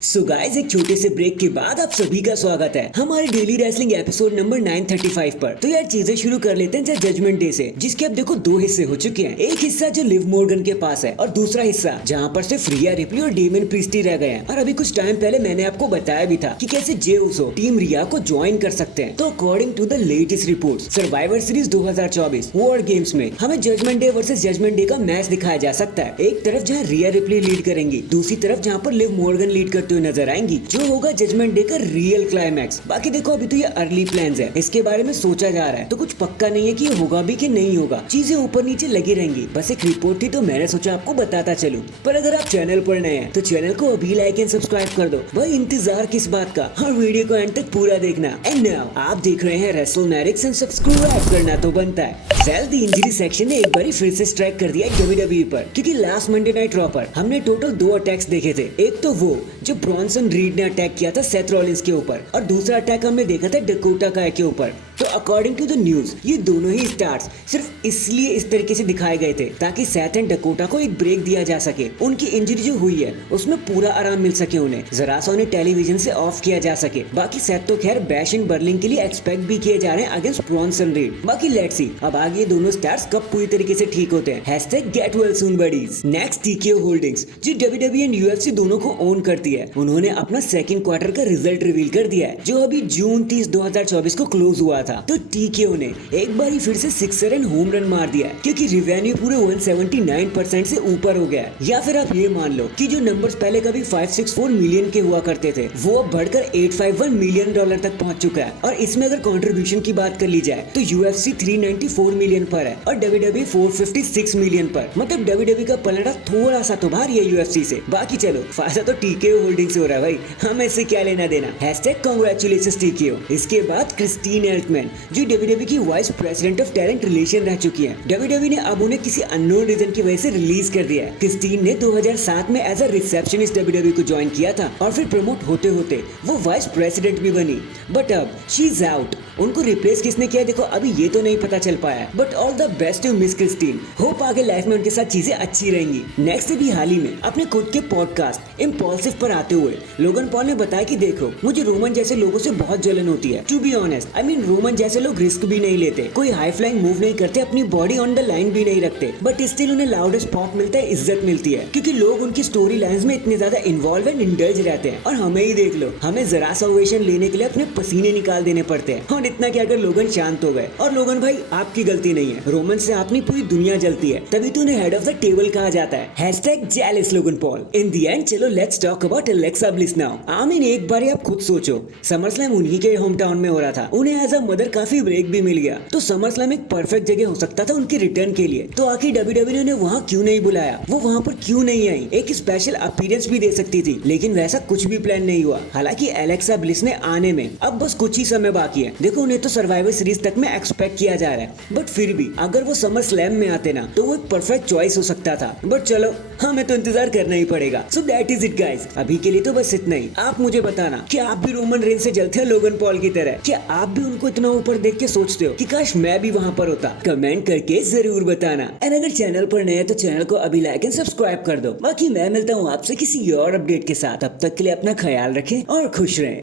So guys, एक छोटे से ब्रेक के बाद आप सभी का स्वागत है हमारे डेली रेसलिंग एपिसोड नंबर 935 पर। तो यार चीजें शुरू कर लेते हैं जजमेंट डे से, जिसके अब देखो दो हिस्से हो चुके हैं। एक हिस्सा जो लिव मॉर्गन के पास है और दूसरा हिस्सा जहां पर सिर्फ रिया रिप्ली और डेमियन प्रीस्टी रह गए हैं। और अभी कुछ टाइम पहले मैंने आपको बताया भी था कि कैसे जे उसो टीम रिया को ज्वाइन कर सकते हैं। तो according to the latest report, Survivor Series 2024 War Games में हमें Judgment Day versus Judgment Day का मैच दिखाया जा सकता है। एक तरफ जहाँ रिया रिप्ली लीड करेंगी, दूसरी तरफ जहाँ पर लिव मॉर्गन लीड करते हुए नजर आएंगी, जो होगा जजमेंट डे का रियल क्लाइमैक्स। बाकी देखो अभी तो ये अर्ली प्लान्स है, इसके बारे में सोचा जा रहा है, तो कुछ पक्का नहीं है कि ये होगा भी कि नहीं होगा। चीजें ऊपर नीचे लगी रहेंगी, बस एक रिपोर्ट थी तो मैंने सोचा आपको बताता चलूं। पर अगर आप चैनल पर नए हैं तो चैनल को अभी लाइक एंड सब्सक्राइब कर दो। भाई इंतजार किस बात का, हर वीडियो को एंड तक पूरा देखना। एंड नाउ आप देख रहे हैं रेसलमैटिक्स एंड सब्सक्राइब करना तो बनता है। सेल्फ द इंजरी सेक्शन ने एक बार फिर से स्ट्राइक कर दिया WWE पर, क्योंकि लास्ट मंडे नाइट रॉ पर हमने टोटल 2 अटैक्स देखे थे। एक तो वो जो ब्रॉन्सन रीड ने अटैक किया था सेथ रॉलिंस के ऊपर, और दूसरा अटैक हमने देखा था डकोटा काय के ऊपर। तो अकॉर्डिंग टू द न्यूज ये दोनों ही स्टार्स सिर्फ इसलिए इस तरीके से दिखाए गए थे ताकि सेथ एंड डकोटा को एक ब्रेक दिया जा सके। उनकी इंजरी जो हुई है उसमें पूरा आराम मिल सके उन्हें, जरा सा उन्हें टेलीविजन से ऑफ किया जा सके। बाकी सेथ तो खैर बैश एंड बर्लिंग के लिए एक्सपेक्ट भी किए जा रहे हैं अगेंस्ट ब्रॉन्सन रीड। बाकी लेट्स सी अब आगे दोनों स्टार्स कब पूरी तरीके से ठीक होते हैं। #Get well soon buddies. Next TKO holdings जो WWE एंड UFC दोनों को ओन करती है, उन्होंने अपना सेकंड क्वार्टर का रिजल्ट रिवील कर दिया है, जो अभी जून 30 2024 को क्लोज हुआ था। तो TKO ने एक बार ही फिर से सिक्सर एंड होम रन मार दिया है, क्योंकि रिवेन्यू पूरे 179% से ऊपर हो गया है। या फिर आप ये मान लो कि जो नंबर्स पहले कभी 564 मिलियन के हुआ करते थे, वो अब बढ़कर $851 मिलियन तक पहुंच चुका है। और इसमें अगर कंट्रीब्यूशन की बात कर ली जाए तो UFC 394 मिलियन पर है और WWE 456 मिलियन पर। मतलब WWE का पलड़ा थोड़ा सा तो भारी है UFC से। बाकी चलो फायदा तो TKO होल्डिंग से हो रहा है भाई, हमें इससे क्या लेना देना। #Congratulations TKO। इसके बाद क्रिस्टीन एल्टमैन जो WWE की vice president of talent relation रह चुकी है, WWE ने अब उन्हें किसी अननोन रीजन की वजह से रिलीज कर दिया है। क्रिस्टीन ने 2007 में एज अ रिसेप्शनिस्ट WWE को ज्वाइन किया था और फिर प्रमोट होते होते वो वाइस प्रेसिडेंट भी बनी। बट अब शी इज आउट। उनको रिप्लेस किसने किया देखो अभी ये तो नहीं पता चल पाया, but all the best to miss Christine. Hope आगे लाइफ में उनके साथ चीजें अच्छी रहेंगी। नेक्स्ट भी हाल ही में अपने खुद के पॉडकास्ट इम्पल्सिव पर आते हुए लोगन पॉल ने बताया कि देखो मुझे रोमन जैसे लोगों से बहुत जलन होती है। To be honest I mean Roman जैसे लोग रिस्क भी नहीं लेते, कोई हाई फ्लाइंग मूव नहीं करते, अपनी बॉडी ऑन द लाइन भी नहीं रखते, बट स्टिल उन्हें लाउडेस्ट पॉप मिलता है, इज्जत मिलती है, क्योंकि लोग उनकी स्टोरी लाइंस में इतने ज्यादा इन्वॉल्व एंड इंडल्ज रहते हैं। और हमें ही देख लो, हमें जरा सा ओवेशन लेने के लिए अपने पसीने निकाल देने पड़ते हैं। और इतना क्या अगर लोगन शांत हो गए, और लोगन भाई आपकी गलती नहीं है, रोमन से अपनी पूरी दुनिया जलती है, तभी तो उन्हें हेड ऑफ द टेबल कहा जाता है। #jealous Logan Paul. In the end चलो let's talk about Alexa Bliss now. I mean एक बार आप खुद सोचो, समरस्लैम उन्हीं के होम टाउन में हो रहा था, उन्हें एज अ मदर काफी ब्रेक भी मिल गया, तो समरस्लैम एक परफेक्ट जगह हो सकता था उनके रिटर्न के लिए। तो आखिर WWE ने उन्हें वहाँ क्यों नहीं बुलाया, वो वहाँ पर क्यों नहीं आई, एक स्पेशल अपीयरेंस भी दे सकती थी, लेकिन वैसा कुछ भी प्लान नहीं हुआ। हालांकि एलेक्सा ब्लिस ने आने में अब बस कुछ ही समय बाकी है। देखो उन्हें तो सर्वाइवर सीरीज तक में एक्सपेक्ट किया जा रहा है, बट फिर भी अगर वो समर स्लैम में आते ना तो वो एक परफेक्ट चॉइस हो सकता था। बट चलो हमें तो इंतजार करना ही पड़ेगा। So that is it guys, अभी के लिए तो बस इतना ही। आप मुझे बताना कि आप भी रोमन रेंज से जलते हो लोगन पॉल की तरह, क्या आप भी उनको इतना ऊपर देख के सोचते हो कि काश मैं भी वहाँ पर होता? कमेंट करके जरूर बताना। एंड अगर चैनल पर नए हैं तो चैनल को अभी लाइक एंड सब्सक्राइब कर दो। बाकी मैं मिलता हूँ आपसे किसी और अपडेट के साथ, तब तक के लिए अपना ख्याल रखें और खुश रहें।